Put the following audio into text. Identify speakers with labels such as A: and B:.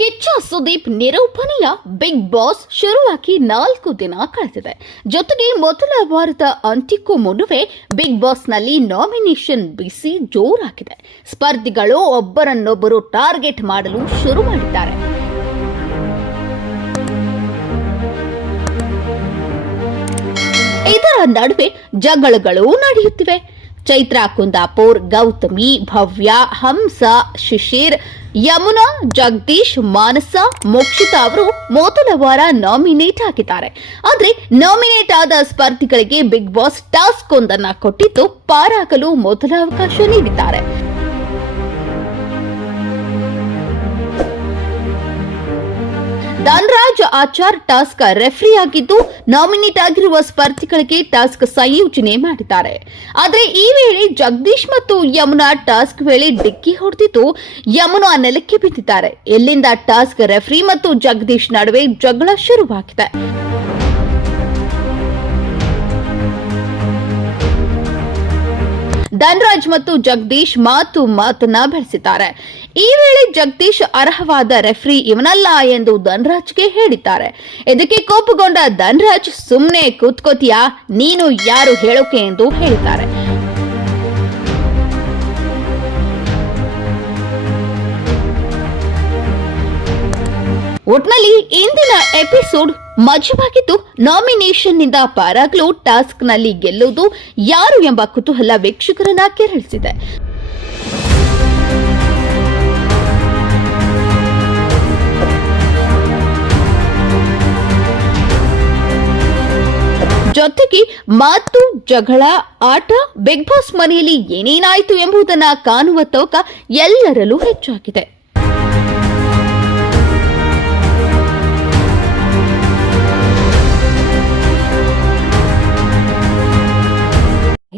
A: ಕಿಚ್ಚ ಸುದೀಪ್ ನಿರೂಪಣೆಯ Bigg Boss ಶುರುವಾಗಿ ನಾಲ್ಕು ದಿನ ಕಳೆದಿದೆ. ಜೊತೆಗೆ ಮೊದಲ ವಾರದ ಅಂತ್ಯಕ್ಕೂ ಮುನ್ನವೇ ಬಿಗ್ ಬಾಸ್ನಲ್ಲಿ ನಾಮಿನೇಷನ್ ಬಿಸಿ ಜೋರಾಗಿದೆ. ಸ್ಪರ್ಧಿಗಳು ಒಬ್ಬರನ್ನೊಬ್ಬರು ಟಾರ್ಗೆಟ್ ಮಾಡಲು ಶುರು ಮಾಡಿದ್ದಾರೆ. ಇದರ ನಡುವೆ ಜಗಳಗಳು ನಡೆಯುತ್ತಿವೆ. ಚೈತ್ರ, ಕುಂದಾಪುರ್, ಗೌತಮಿ, ಭವ್ಯ, ಹಂಸ, ಶಿಶಿರ್, ಯಮುನಾ, ಜಗದೀಶ್, ಮಾನಸ, ಮೋಕ್ಷಿತಾ ಅವರು ಮೊದಲ ವಾರ ನಾಮಿನೇಟ್ ಆಗಿದ್ದಾರೆ. ಆದ್ರೆ ನಾಮಿನೇಟ್ ಆದ ಸ್ಪರ್ಧಿಗಳಿಗೆ ಬಿಗ್ ಬಾಸ್ ಟಾಸ್ಕ್ ಒಂದನ್ನ ಕೊಟ್ಟಿದ್ದು ಪಾರಾಗಲು ಮೊದಲ ಅವಕಾಶ ನೀಡಿದ್ದಾರೆ. ಧನ್ರಾಜ್ ಆಚಾರ್ ಟಾಸ್ಕ್ ರೆಫ್ರಿ ಆಗಿದ್ದು ನಾಮಿನೇಟ್ ಆಗಿರುವ ಸ್ಪರ್ಧಿಗಳಿಗೆ ಟಾಸ್ಕ್ ಸಂಯೋಜನೆ ಮಾಡಿದ್ದಾರೆ. ಆದರೆ ಈ ವೇಳೆ ಜಗದೀಶ್ ಮತ್ತು ಯಮುನಾ ಟಾಸ್ಕ್ ವೇಳೆ ಡಿಕ್ಕಿ ಹೊಡೆದಿದ್ದು ಯಮುನಾ ನೆಲಕ್ಕೆ ಬಿದ್ದಿದ್ದಾರೆ. ಇಲ್ಲಿಂದ ಟಾಸ್ಕ್ ರೆಫ್ರಿ ಮತ್ತು ಜಗದೀಶ್ ನಡುವೆ ಜಗಳ ಶುರುವಾಗಿದೆ. ಧನ್ರಾಜ್ ಮತ್ತು ಜಗದೀಶ್ ಮಾತು ಮಾತನ್ನ ಬೆಳೆಸಿದ್ದಾರೆ. ಈ ವೇಳೆ ಜಗದೀಶ್ ಅರ್ಹವಾದ ರೆಫ್ರಿ ಇವನಲ್ಲ ಎಂದು ಧನ್ರಾಜ್ಗೆ ಹೇಳಿದ್ದಾರೆ. ಇದಕ್ಕೆ ಕೋಪಗೊಂಡ ಧನ್ರಾಜ್ ಸುಮ್ಮನೆ ಕೂತ್ಕೋತಿಯಾ? ನೀನು ಯಾರು ಹೇಳೋಕೆ ಎಂದು ಹೇಳಿದ್ದಾರೆ. ಒಟ್ನಲ್ಲಿ ಇಂದಿನ ಎಪಿಸೋಡ್ ಮಜವಾಗಿದ್ದು ನಾಮಿನೇಷನ್ನಿಂದ ಪಾರಾಗಲು ಟಾಸ್ಕ್ನಲ್ಲಿ ಗೆಲ್ಲುವುದು ಯಾರು ಎಂಬ ಕುತೂಹಲ ವೀಕ್ಷಕರನ್ನ ಕೆರಳಿಸಿದೆ. ಜೊತೆಗೆ ಮಾತು, ಜಗಳ, ಆಟ, ಬಿಗ್ ಬಾಸ್ ಮನೆಯಲ್ಲಿ ಏನೇನಾಯಿತು ಎಂಬುದನ್ನ ಕಾಣುವ ತೋಕ ಎಲ್ಲರಲ್ಲೂ ಹೆಚ್ಚಾಗಿದೆ.